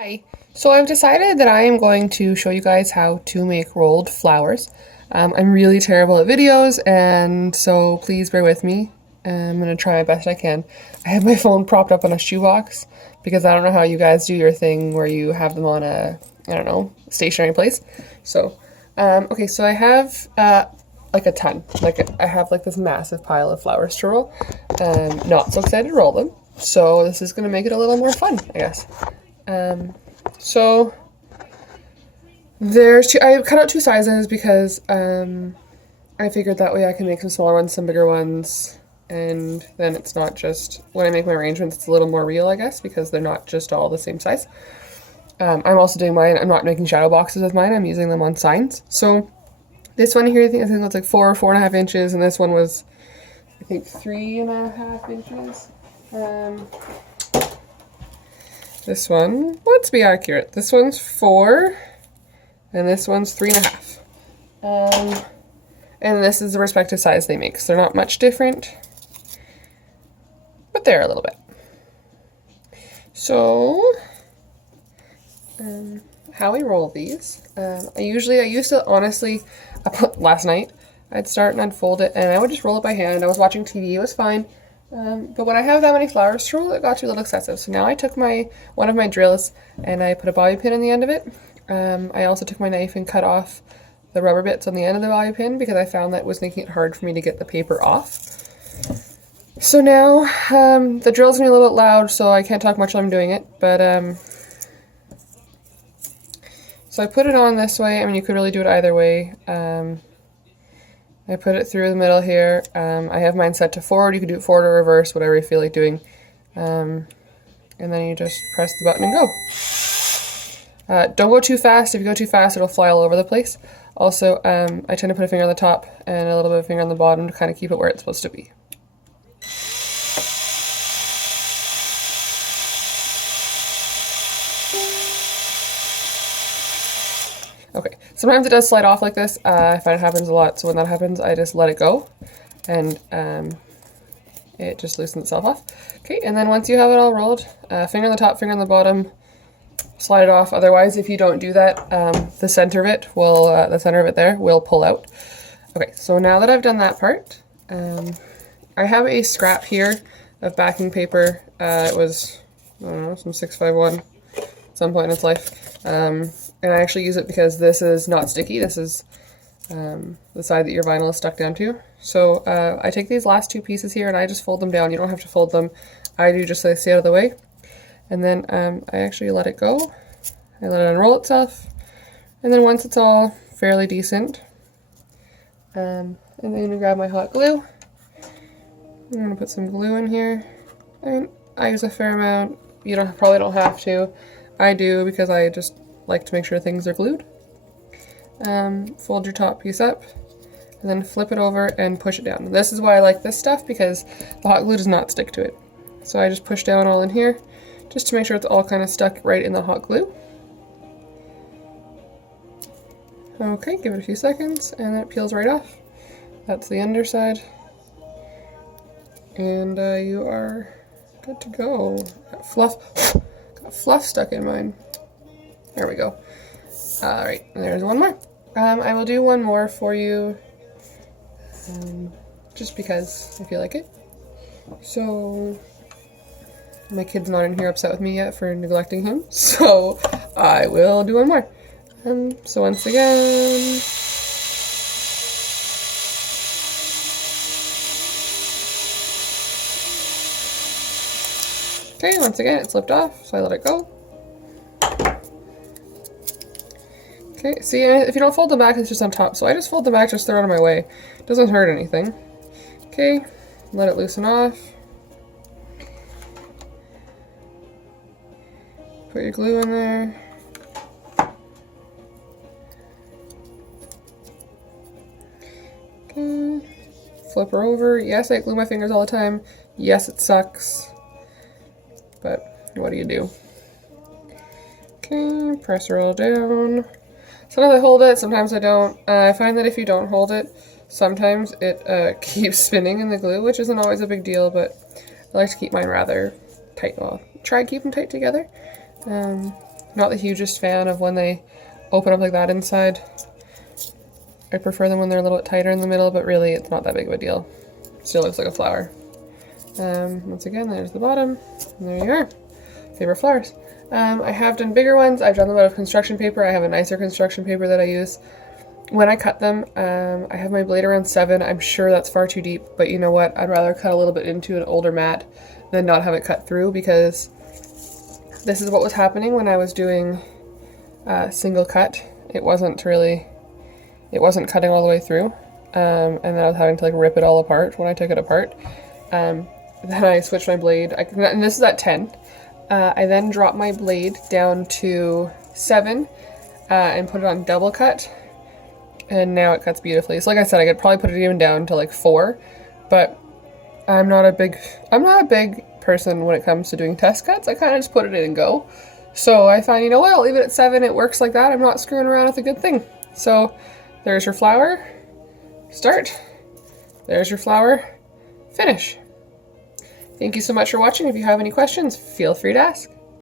Hi. So I've decided that I am going to show you guys how to make rolled flowers. I'm really terrible at videos, and so please bear with me. I'm going to try my best I can. I have my phone propped up on a shoebox because I don't know how you guys do your thing where you have them on a, I don't know, stationary place. So, okay, so I have like a ton. I have like this massive pile of flowers to roll. Not so excited to roll them. So this is going to make it a little more fun, I guess. So there's two, I cut out two sizes because I figured that way I can make some smaller ones, some bigger ones, and then it's not just, when I make my arrangements, it's a little more real, I guess, because they're not just all the same size. I'm also doing mine, I'm not making shadow boxes with mine, I'm using them on signs. So this one here, I think was like 4.5 inches, and this one was, I think, 3.5 inches. This one, let's be accurate, this one's 4, and this one's 3.5. And this is the respective size they make, so they're not much different, but they're a little bit. So, how we roll these, I used to, honestly, last night, I'd start and I'd fold it, and I would just roll it by hand. I was watching TV, it was fine. But when I have that many flowers to roll, it got too a little excessive. So now I took one of my drills and I put a bobby pin on the end of it. I also took my knife and cut off the rubber bits on the end of the bobby pin because I found that was making it hard for me to get the paper off. So now the drill's gonna be a little bit loud, so I can't talk much while I'm doing it. But so I put it on this way. I mean, you could really do it either way. I put it through the middle here. I have mine set to forward. You can do it forward or reverse, whatever you feel like doing. And then you just press the button and go. Don't go too fast. If you go too fast, it'll fly all over the place. Also, I tend to put a finger on the top and a little bit of a finger on the bottom to kind of keep it where it's supposed to be. Okay, sometimes it does slide off like this. I find it happens a lot, so when that happens, I just let it go, and it just loosens itself off. Okay, and then once you have it all rolled, finger on the top, finger on the bottom, slide it off. Otherwise, if you don't do that, the center of it will pull out. Okay, so now that I've done that part, I have a scrap here of backing paper. It was, I don't know, some 651 at some point in its life. And I actually use it because this is not sticky. This is the side that your vinyl is stuck down to. So I take these last two pieces here and I just fold them down. You don't have to fold them. I do just so they stay out of the way. And then I actually let it go. I let it unroll itself. And then once it's all fairly decent, and then I'm gonna grab my hot glue. I'm gonna put some glue in here. I use a fair amount. You probably don't have to. I do because I just like to make sure things are glued. Fold your top piece up and then flip it over and push it down. This is why I like this stuff, because the hot glue does not stick to it. So I just push down all in here just to make sure it's all kind of stuck right in the hot glue. Okay, give it a few seconds and then it peels right off. That's the underside. And you are good to go. Got fluff stuck in mine. There we go. Alright, there's one more. I will do one more for you, just because I feel like it. So, my kid's not in here upset with me yet for neglecting him, so I will do one more. So once again... Okay, once again it slipped off, so I let it go. Okay, see, if you don't fold them back, it's just on top. So I just fold them back, just throw it out of my way. It doesn't hurt anything. Okay, let it loosen off. Put your glue in there. Okay, flip her over. Yes, I glue my fingers all the time. Yes, it sucks. But what do you do? Okay, press her all down. Sometimes I hold it, sometimes I don't. I find that if you don't hold it, sometimes it keeps spinning in the glue, which isn't always a big deal, but I like to keep mine rather tight. Well, try and keep them tight together. Not the hugest fan of when they open up like that inside. I prefer them when they're a little bit tighter in the middle, but really it's not that big of a deal. Still looks like a flower. Once again, there's the bottom, and there you are. Favorite flowers. I have done bigger ones. I've done them out of construction paper. I have a nicer construction paper that I use. When I cut them, I have my blade around 7. I'm sure that's far too deep, but you know what? I'd rather cut a little bit into an older mat than not have it cut through, because this is what was happening when I was doing single cut. It wasn't cutting all the way through, and then I was having to like rip it all apart when I took it apart. Then I switched my blade, and this is at 10. I then dropped my blade down to 7 and put it on double cut, and now it cuts beautifully. So like I said, I could probably put it even down to like 4, but I'm not a big person when it comes to doing test cuts. I kind of just put it in and go. So I find, you know what, I'll leave it at 7. It works like that. I'm not screwing around with a good thing. So there's your flower, start. There's your flower, finish. Thank you so much for watching. If you have any questions, feel free to ask.